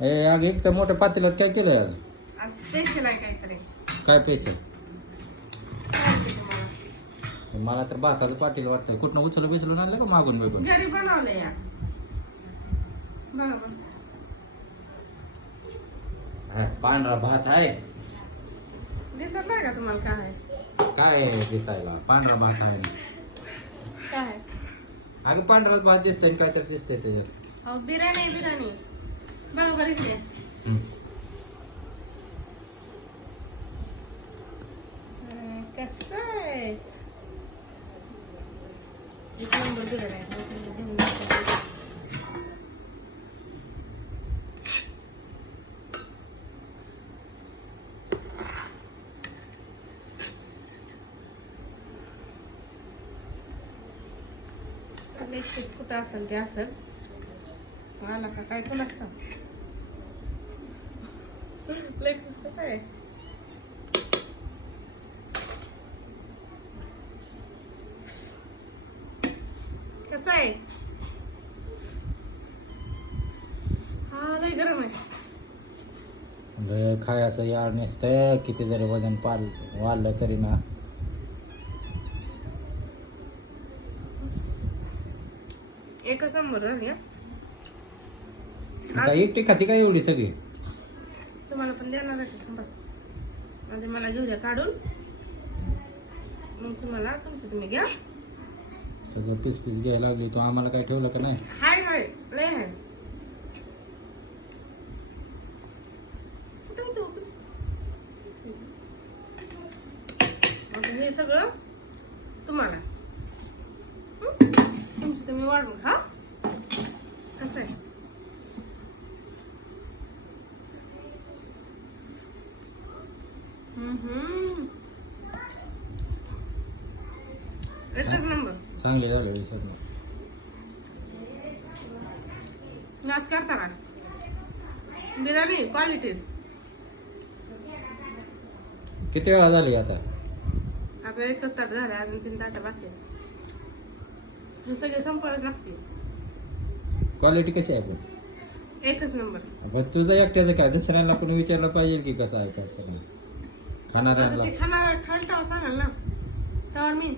अगं एक तर मोठ्या पातेल्यात काय केलंय आज? आज स्पेशल आहे काहीतरी. काय पैसे? काय माहिती तुम्हाला? मला तर भाताचं पाटील वाटतं. कुठनं उचलून बिचलून आणलं का मागून बिगून? घरी बनवलं या. बरोबर. पांढरा भात आहे. दिसत नाही का तुम्हाला काय आहे? काय आहे दिसायला? पांढरा भात आहे. काय आहे? अगं पांढराच भात दिसतंय काय तर दिसतंय त्याच्यात. अहो बिर्याणी बिर्याणी. बघा बरं इकडे. कसं आहे? एक नंबर बिर्याणी आहे. लेग पीस कुठं असेल ते असेल. मला का काय कोण असतं? लेग पीस कसं आहे? कसं आहे? हा लय गरम आहे. लय खायचं याड नसतं. किती जरी वजन वाढलं तरी ना. एकच नंबर झाली हा. आता एकटी खाती काय एवढी सगळी? तुम्हाला पण देणार आहे का? म्हणजे मला घेऊ द्या काढून. मग तुम्हाला तुमचं तुम्ही घ्या. सगळं पीस पीस घ्यायला लागली. तू आम्हाला काय ठेवलं का नाही? हाय हाय लय आहे. कुठं आहे तो piece? आता हे सगळं तुम्हाला. तुमचं तुम्ही वाढवून खा. कसं आहे? एकच नंबर. चांगले झाले सगळं. नाद करता का? बिर्याणी क्वालिटीज. किती वेळा झाली आता? आता एकच ताट झाले. अजून 3 ताटं बाकी आहेत. हे सगळे संपायला लागते. क्वालिटी कशी आहे पण? एकच नंबर. पण तुझं एकट्याचं काय? दुसऱ्यांना पण विचारलं पाहिजे की कसं आहे कसं नाही आता खाणाऱ्यांना. ते खाणार खायला तेव्हा सांगाल ना. तेव्हा मी